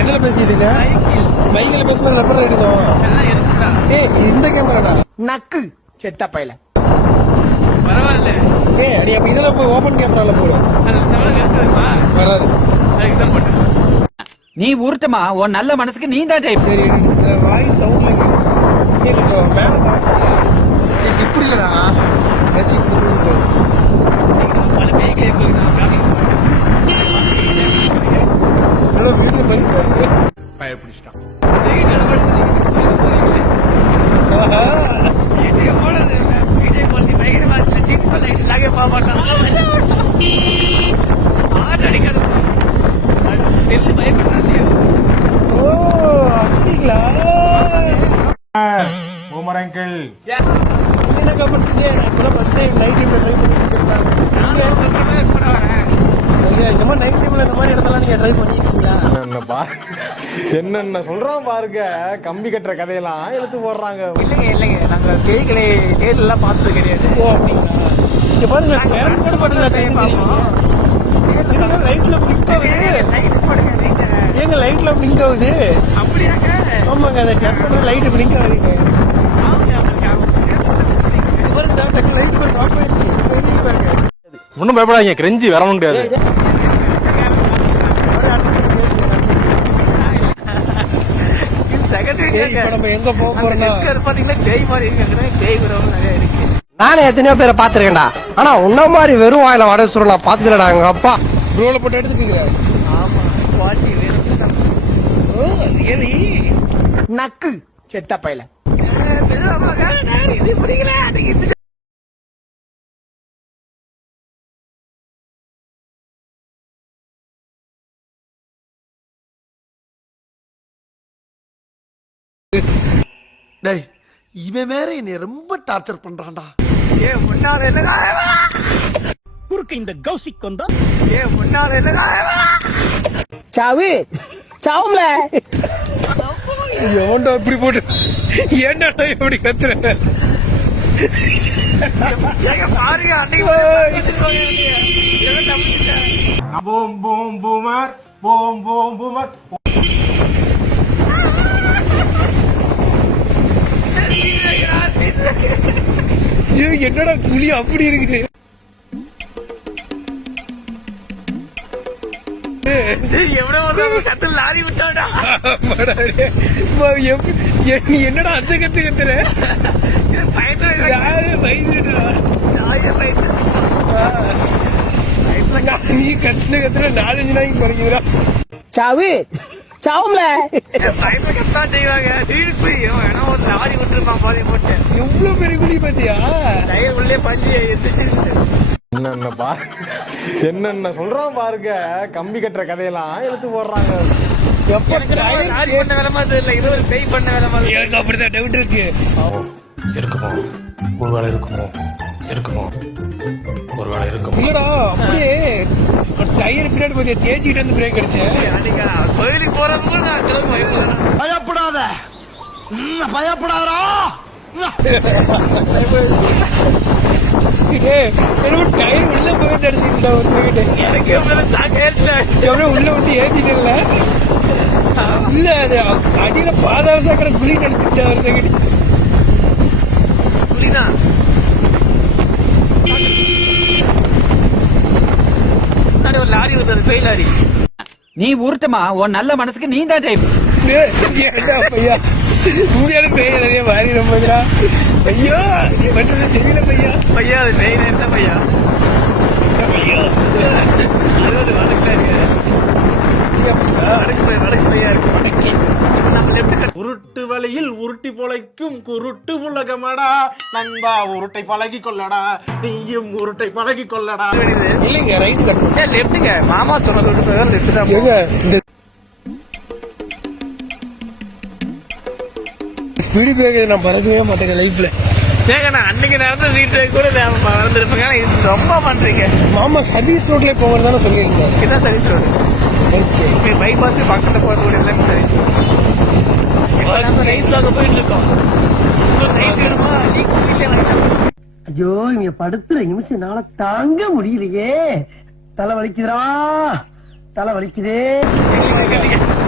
எதுல பேசிட்டு இருக்க? மைக்கில் பேசுறது ரப்பர் எடுக்கும். ஏய் இந்த கேமராடா நக்கு செத்த பையல. பரவாயில்ல. ஏய் அடி அப்ப இதுல போய் ஓபன் கேமரால போடு. வராது. நீ உருட்டுமா உன் நல்ல மனசுக்கு நீ தான் டைப். சரி வாய்ஸ் சவுண்ட்ல கேக்குது. மேல தான் இப்படி இல்லடா வச்சு பல பேய்களே வீடியோ பண்ணிட்டு பயப்பிடிச்சிட்டான். செல்லு பயப்படுறாங்க. ஓ அப்படிங்களா? பூமர் அங்கிள் என்ன கம்பெனி? இப்பதான் ஃபர்ஸ்ட் டைம் நைட் டைம்ல ட்ரை பண்ணிட்டு இந்த மாதிரி நைட் டைம்ல இந்த மாதிரி இடத்தெல்லாம் நீங்க ட்ரை பண்ணிருக்கீங்களா? என்னென்ன சொல்றோம் பாருங்க. கம்பி கட்டுற கதையெல்லாம் எடுத்து போடுறாங்க. இல்லைங்க நாங்க பேய்களை நேர்லாம் பார்த்தது கிடையாது. ஓ அப்படிங்களா? இங்க பாருங்க நேரம் கூட பாருங்க. லைட்ல பிளிங்க் ஆகுது. ஏங்க லைட்ல பிளிங்க் ஆகுது? அப்படியாங்க? ஆமாங்க அந்த கேமரா லைட் பிளிங்க் ஆகுதுங்க. லைட் பாருங்க ஆஃப் ஆயிடுச்சு. பாருங்க ஒன்னும் பயப்படாதீங்க. கிரெஞ்சி வரவும் முடியாது. நம்ம எங்க போக போறோம்னா பாத்தீங்கன்னா பேய் மாதிரி இருக்கு. பேய் வரவங்க நிறைய இருக்கு. நானே எத்தனையோ பேரை பாத்துருக்கேன்டா. ஆனா உன்ன மாதிரி வெறும் வாயில வடை சுருள் நான் பாத்துலடா. எங்க அப்பா ப்ரோல போட்டு எடுத்துக்கீங்களா? ஆமா குவாலிட்டி வேணும். ஓ ரியலி நக்கு செத்த பையல. இது பிடிக்கல. டேய் இவன் வேற என்னை ரொம்ப டார்ச்சர் பண்றான்டா. ஏ முன்னால என்ன குறுக்கு இந்த கௌசிக் வந்தா ஏ முன்னால என்ன சாவு சாவும்ல. எவன்டா இப்படி போட்டு ஏன்டா இப்படி கத்துற? பாருங்க அன்னைக்கு boom boom boomer boom boom boomer. என்னடா புலி அப்படி இருக்குது? எவ்வளவு கத்து லாரி விட்டாடா. என்னடா அந்த கத்து கத்துற? நீ கத்துன கத்துற 4-5 நாளைக்கு குறைக்குதுடா. சாவு சாவும்ல. பயப்படத்தான் செய்வாங்க. வீட்டுக்கு போய் ஒரு லாரி விட்டுருப்பான் பாதி போட்டு. எவ்வளவு பெரிய குழி பாத்தியா? டயர் உள்ளே பஞ்சு எந்திரிச்சு. என்னென்ன சொல்றோம் பாருங்க. கம்பி கட்டுற கதையெல்லாம் எடுத்து போடுறாங்க. லாரி பண்ண வேலை மாதிரி இல்ல, இது ஒரு பேய் பண்ண வேலை மாதிரி. எனக்கு அப்படிதான் டவுட் இருக்கு. இருக்குமோ ஒருவேளை இருக்குமோ இருக்குமோ ஒருவேளை இருக்குமோ. இல்லடா அப்படியே டயர் பின்னாடி பாத்தியா தேய்ச்சிக்கிட்டு வந்து பிரேக் அடிச்சேன். கோயிலுக்கு போறப்ப கூட நான் பயப்படுறேன். பயப்படாத பயப்படாதா. டயர் உள்ள போயிட்டு அடிச்சுக்கிட்டா ஒரு செகண்ட். எனக்கு எவ்வளவு உள்ள விட்டு ஏத்திட்டல இல்ல அது அடியில பாதாள சாக்கடை குழி நடிச்சுட்டா ஒரு செகண்ட். புரியுதான் ஒரு லாரி வருது, பேய் லாரி. நீ உருட்டுமா உன் நல்ல மனசுக்கு நீ தான் டைப். பையா இந்தியாவில பேய் நிறைய மாறி நம்புறா. ஐயோ நீ பண்றது தெரியல பையா. பையா அது பேய் நேரம் பையா. ஐயோ அது வடக்கு பையா இருக்கு. உருட்டு வழியில் உருட்டி பொழைக்கும் குருட்டு உலகமடா நண்பா. உருட்டை பழகி கொள்ளடா. நீயும் உருட்டை பழகி கொள்ளடா. இல்லைங்க ரைட் கட்டணும். லெப்டுங்க மாமா சொன்னது லெப்ட் தான். இந்த ஸ்பீடு பிரேக் நான் பறக்கவே மாட்டேங்க லைஃப்ல. ஏங்க அன்னைக்கு நடந்த வீட்டு கூட மறந்துருப்பேங்க. இது ரொம்ப பண்றீங்க. மாமா சர்வீஸ் ரோட்ல போகிறது தானே சொல்லியிருந்தேன். இதான் சர்வீஸ் ரோடு. பைபாஸ் பக்கத்துல போறது கூட எல்லாமே சர்வீஸ் ரோடு. ரைஸ்லாக போயிட்டு இருக்கோம். ரைஸ் வேணுமா? ஐயோ இங்க படுத்துற நிமிஷம் நாள தாங்க முடியலையே. தலை வலிக்குதுடா. தலை வலிக்குதே.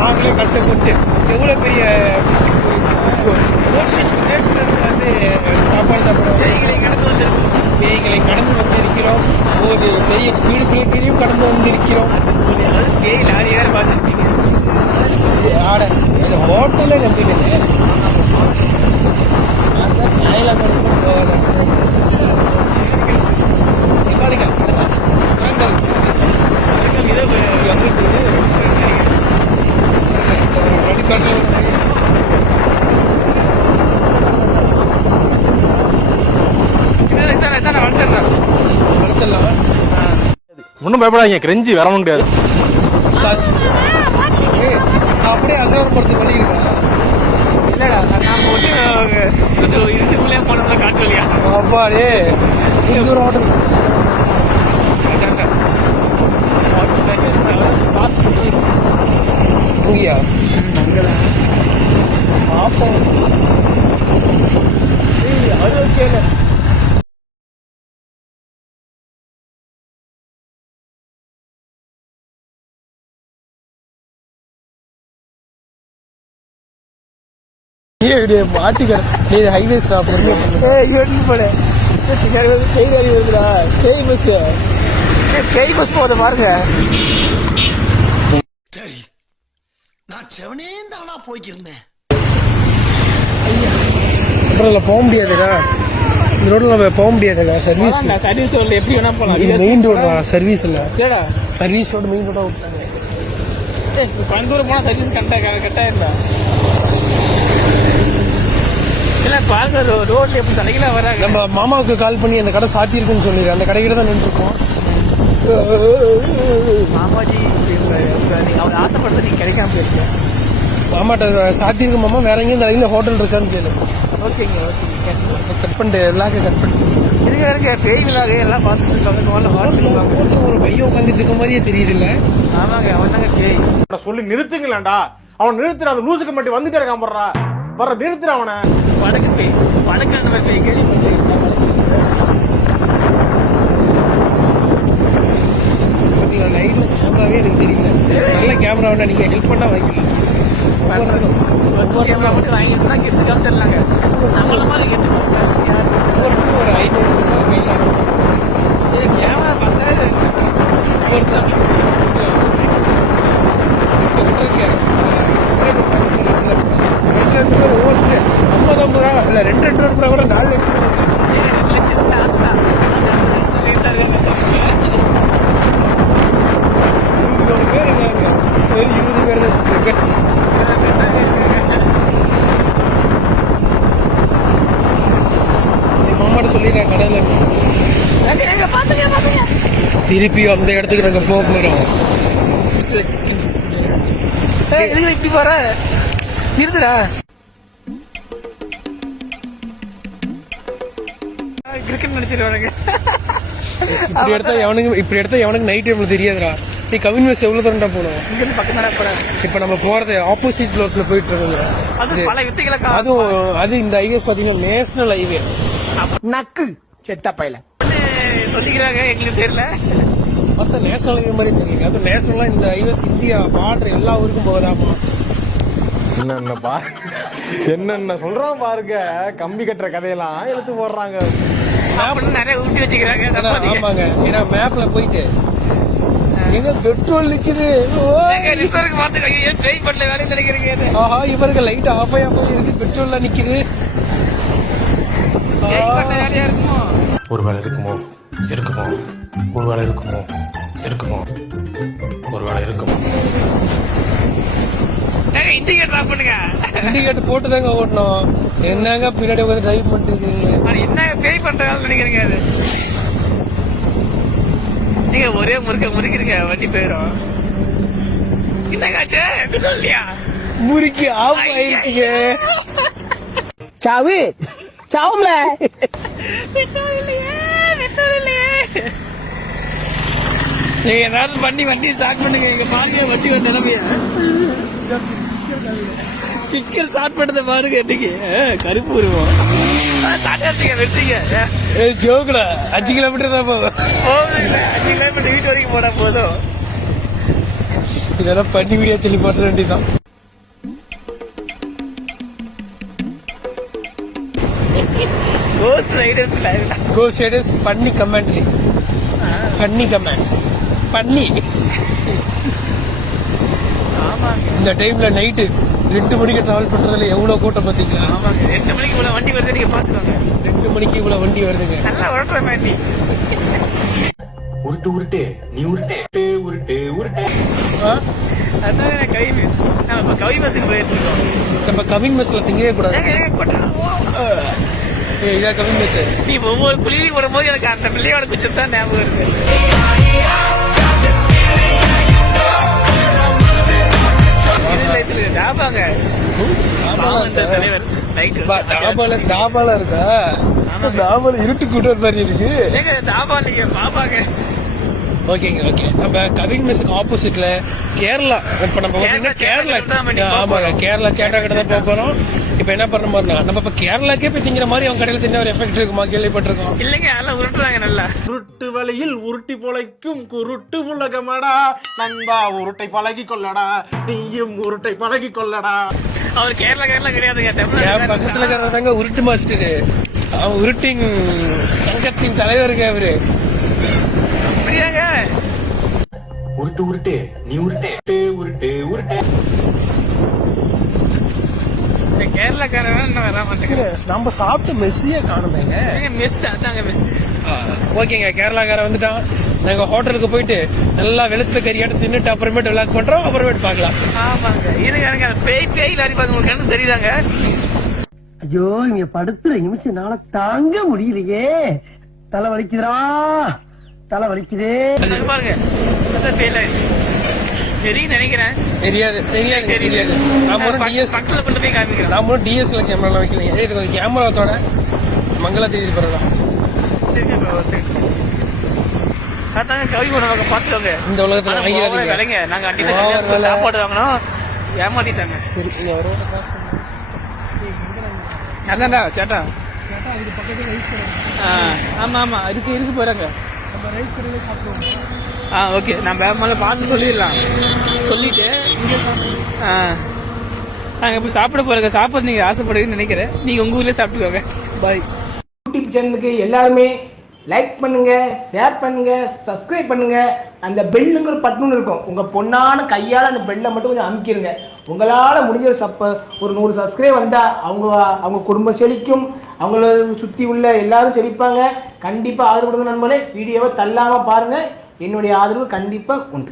நாங்களே கஷ்டப்பட்டு எவ்வளவு பெரிய வந்து சாப்பாடு சாப்பிடுறோம். பேய்களை கடந்து வந்திருக்கிறோம். ஒரு பெரிய ஸ்பீடு பிரேக்கரையும் கடந்து வந்திருக்கிறோம். பேய் லாரி வேற பார்த்துருக்கீங்க. ஆட ஹோட்டல்ல நம்பிட்டேன். ஒன்றும் பயப்படாதீங்க, கிரெஞ்சி வரவும் கிடையாது. அப்படியே அகரப்படுத்த வழி இருக்கா? இல்லடா நாம இதுக்குள்ளே போனோம்னா காட்டு வழியா அப்பாடே இங்க ஒரு ஹோட்டல் அங்கேயா? பாப்போம். அது ஓகே. மாட்டிக்கிறேன் ஹைவே ஸ்டாப் பேய் பஸ் போத பாருங்க. நான் செவனே தானா போய்க்கிருந்தேன். அப்புறம் போக முடியாதுக்கா, இந்த ரோட்ல நம்ம போக முடியாதுக்கா. சர்வீஸ் சர்வீஸ் ரோட்ல எப்படி வேணா போலாம். இது மெயின் ரோடா? சர்வீஸ் இல்ல, இல்லடா சர்வீஸ் ரோடு மெயின் ரோடா விட்டாங்க. கோயம்புத்தூர் போனா சர்வீஸ் கரெக்டா இருந்தா இல்ல பாருங்க. ரோட்ல எப்படி தலைகளா வராங்க. நம்ம மாமாவுக்கு கால் பண்ணி அந்த கடை சாத்தி இருக்குன்னு சொல்லிடுறேன். அந்த கடைக்கிட்ட தான் நின்று இருக்கோம். மாமாஜி அவர் ஆசைப்படுறது நீங்க கிடைக்காம போயிருச்சு. மாமாட்ட சாத்தி இருக்கு மாமா, வேற எங்கேயும் இந்த லைன்ல ஹோட்டல் இருக்கான்னு கேளு. ஓகேங்க ஓகேங்க. கட் பண்ணிட்டு எல்லாருக்கும் கட் பண்ணிட்டு இருக்க பேய் விழாக எல்லாம் பார்த்துட்டு இருக்காங்க. ஒரு பையன் உட்காந்துட்டு இருக்க மாதிரியே தெரியுது இல்ல? ஆமாங்க அவன் தாங்க பேய். சொல்லி நிறுத்துங்களேன்டா. அவன் நிறுத்துற அந்த லூசுக்கு மட்டும் வந்துட்டே இருக்கான். போடுறா வர நிறுத்துற அவனை. வடக்கு பேய் வடக்கு அந்த மாதிரி பேய் கேள்விப்பட்டிருக்கீங்களா? லைட்ல கேமராவே எனக்கு தெரியல. நல்ல கேமராவை நீங்க ஹெல்ப் பண்ணா வைக்கல. கேமரா மட்டும் வாங்கிட்டு தான் கெட்டு காமிச்சிடலாங்க. நம்மள மாதிரி கெட்டு ஒவ்வொருத்தரும் ஒரு 500 ரூபாய் கையில கேமரா பார்த்தாலே ஒரு சாமி ஒவ்வொருத்தர் 50 ரூபா இல்ல 2 ரூபா கூட 4 லட்சம் காசு தான். 20 பேர் இருக்காங்க. 20 பேர் தான் சுத்திருக்கேன். மாமாட்ட சொல்லிடுறேன் கடையில திருப்பி அந்த இடத்துக்கு நாங்க போக போறோம். இதுல இப்படி போற நிறுத்துடா. கிரிக்கெட் நினைச்சிருவானுங்க. இப்படி எடுத்தா எவனுக்கு நைட் டைம்ல தெரியாதுடா. நீ கவின் மெஸ் எவ்வளவு தூரம்டா போனோம்? இங்க பக்கம் தானே போறேன். இப்ப நம்ம போறது ஆப்போசிட் ரோட்ல போயிட்டு இருக்கோங்க. அது பல வித்தைகளை அது இந்த ஹைவேஸ் பாத்தீங்கன்னா நேஷனல் ஹைவே. நக்கு செத்த பையல சொல்லிக்கிறாங்க, எங்களுக்கு தெரியல. மொத்தம் நேஷனல் ஹைவே மாதிரி தெரியுங்க. அது நேஷனலா இந்த ஹைவேஸ் இந்தியா பார்டர் எல்லா ஊருக்கும் போகுதாமா. என்னென்ன சொல்றான் பாருங்க. கம்பி கட்டுற கதையெல்லாம் எடுத்து போடுறாங்க. நிறைய ஊட்டி வச்சுக்கிறாங்க. ஆமாங்க, ஏன்னா மேப்ல போயிட்டு எங்க பெட்ரோல் நிக்குது. ஆஹா, இவருக்கு லைட் ஆஃப் இருக்கு, பெட்ரோல்ல நிக்குது. ஒருவேளை இருக்குமோ இருக்குமோ, ஒருவேளை இருக்குமோ இருக்குமோ, ஒருவேளை இருக்குமோ. இண்டிகேட்டர் பண்ணுங்க. இண்டிகேட்டர் போட்டுதாங்க ஓட்டணும். என்னங்க பின்னாடி உட்காந்து டிரைவ் பண்ணிட்டு என்ன பேய் பண்றாங்க நினைக்கிறீங்க? அது நீங்க ஒரே முறுக்கிருக்க வண்டி போயிடும். என்னங்காச்சு சொல்லியா முறுக்கி ஆஃப் ஆயிடுச்சுங்க. சாவு சாவும்ல நீங்க ஏதாவது பண்ணி வண்டி ஸ்டார்ட் பண்ணுங்க. எங்க பாருங்க வண்டி வண்டி நிலைமைய கிக்கர் ஸ்டார்ட் பண்ணதை பாருங்க. இன்னைக்கு கருப்பு உருவம் வெட்டிங்க. ஜோக்குல 5 கிலோமீட்டர் தான் போகும். 5 கிலோமீட்டர் வீட்டு வரைக்கும் போனா போதும். இதெல்லாம் பண்ணி வீடியோ சொல்லி போட்டுற வேண்டியதான். கோஸ்ட் ரைடர்ஸ்ல கோஸ்ட் ரைடர்ஸ் பண்ணி கமெண்ட்ரி, பண்ணி கமெண்ட் பண்ணி. ஆமாங்க இந்த டைம்ல நைட்டு 2 மணிக்கு டிராவல் பண்றதுல எவ்வளவு கூட்டம் பாத்தீங்களா? ஆமாங்க 2 மணிக்கு இவ்வளவு வண்டி வருது நீங்க பாத்துக்கோங்க. 2 மணிக்கு இவ்வளவு வண்டி வருதுங்க. நல்லா ஓட்டுற வண்டி. உருட்டு உருட்டு நீ உருட்டு உருட்டு உருட்டு. அதான் கவி மிஸ். நம்ம இப்ப கவி பஸ்ஸுக்கு போயிட்டு இருக்கோம். நம்ம கவிங் மெஸ்ல திங்கவே கூடாது. இதான் கவிங் மெஸ். நீ ஒவ்வொரு குழியும் போடும்போது எனக்கு அந்த பிள்ளையோட குச்சம் தான் ஞாபகம் இருக்கு. டாபாங்க தலைவர் தாபால இருக்கா? தாபால இருட்டு கூட்டம் மாதிரி இருக்கு. டாபா நீங்க பாப்பாங்க. ஓகேங்க ஓகே. நம்ம கவிங் மெஸ்ஸுக்கு ஆப்போசிட்ல கேரளா, இப்ப நம்ம பாத்தீங்கன்னா கேரளா, ஆமாங்க கேரளா சேட்டா கிட்ட தான் போக போறோம். இப்ப என்ன பண்ண போறோம்னா நம்ம இப்ப கேரளாக்கே போய் திங்கிற மாதிரி அவங்க கடையில தின்ன ஒரு எஃபெக்ட் இருக்குமா கேள்விப்பட்டிருக்கோம். இல்லைங்க அதெல்லாம் உருட்டுறாங்க நல்லா. உருட்டு வழியில் உருட்டி பொழைக்கும் குருட்டு உலகமடா நண்பா உருட்டை பழகி கொள்ளடா நீயும் உருட்டை பழகி கொள்ளடா. அவர் கேரளா கிடையாதுங்க. என் பக்கத்துல இருக்கிறதாங்க உருட்டு மாஸ்டர். அவன் உருட்டிங் சங்கத்தின் தலைவருங்க அவரு. அப்படியாங்க? உருட்டு உருட்டு நீ உருட்டு உருட்டு உருட்டு. கேரளாக்காரன் இன்னும் வர மாட்டேங்க. நம்ம சாப்பிட்டு மெஸ்ஸியே காணுமேங்க. மெஸ் அதாங்க மெஸ். ஓகேங்க கேரளாக்காரன் வந்துட்டான். நாங்க ஹோட்டலுக்கு போயிட்டு நல்லா வெளுத்த கறியாட்டு தின்னுட்டு அப்புறமேட்டு விளாக் பண்றோம். அப்புறமேட்டு பாக்கலாம். ஆமாங்க இருங்க பேய் லாரி பாருங்க உங்களுக்கு கண்ணு தெரியுதாங்க? ஐயோ இங்க படுத்துற நிமிஷம்னால தாங்க முடியலையே. தலை வலிக்குதுடா, தலை வலிக்குதே. பாருங்க அதான் பேய் லாரி. தெரியும் நினைக்கிறேன். தெரியாது தெரியாது தெரியாது. நாம டிஎஸ் பக்கத்துல கொண்டு போய் காமிக்கிறோம். நாம டிஎஸ்ல கேமரா வைக்கலைங்க. இது கொஞ்சம் கேமராத்தோட மங்களா தெரியுது பரவாயில்ல. அதாங்க கவி உணவகம் பாத்துக்கோங்க. இந்த உலகத்துல வாங்கிறாதீங்க. விலைங்க நாங்க அன்றைக்கு சாப்பாடு வாங்கினோம் ஏமாத்திட்டாங்க. அதான்டா சேட்டா. ஆமா ஆமா இருக்கு போறாங்க. ஓகே நம்ம மேல பார்த்து சொல்லிடலாம். சொல்லிட்டு நாங்க போய் சாப்பிட போறோங்க. சாப்பிட நீங்க ஆசைப்படுவீங்கன்னு நினைக்கிறேன். நீங்க உங்க ஊர்லயே சாப்பிட்டுக்கோங்க. பாய். யூடியூப் சேனலுக்கு எல்லாருமே லைக் பண்ணுங்க, ஷேர் பண்ணுங்க, சப்ஸ்கிரைப் பண்ணுங்க. அந்த பெல்லுங்கிற பட்டன் இருக்கும், உங்க பொண்ணான கையால் அந்த பெல்லை மட்டும் கொஞ்சம் அமுக்கிடுங்க. உங்களால் முடிஞ்ச ஒரு 100 சப்ஸ்கிரைப் வந்தால் அவங்க குடும்பம் செழிக்கும், அவங்கள சுற்றி உள்ள எல்லாரும் செழிப்பாங்க. கண்டிப்பாக ஆதரவு கொடுங்க நண்பர்களே. வீடியோவை தள்ளாமல் பாருங்கள். என்னுடைய ஆதரவு கண்டிப்பாக உண்டு.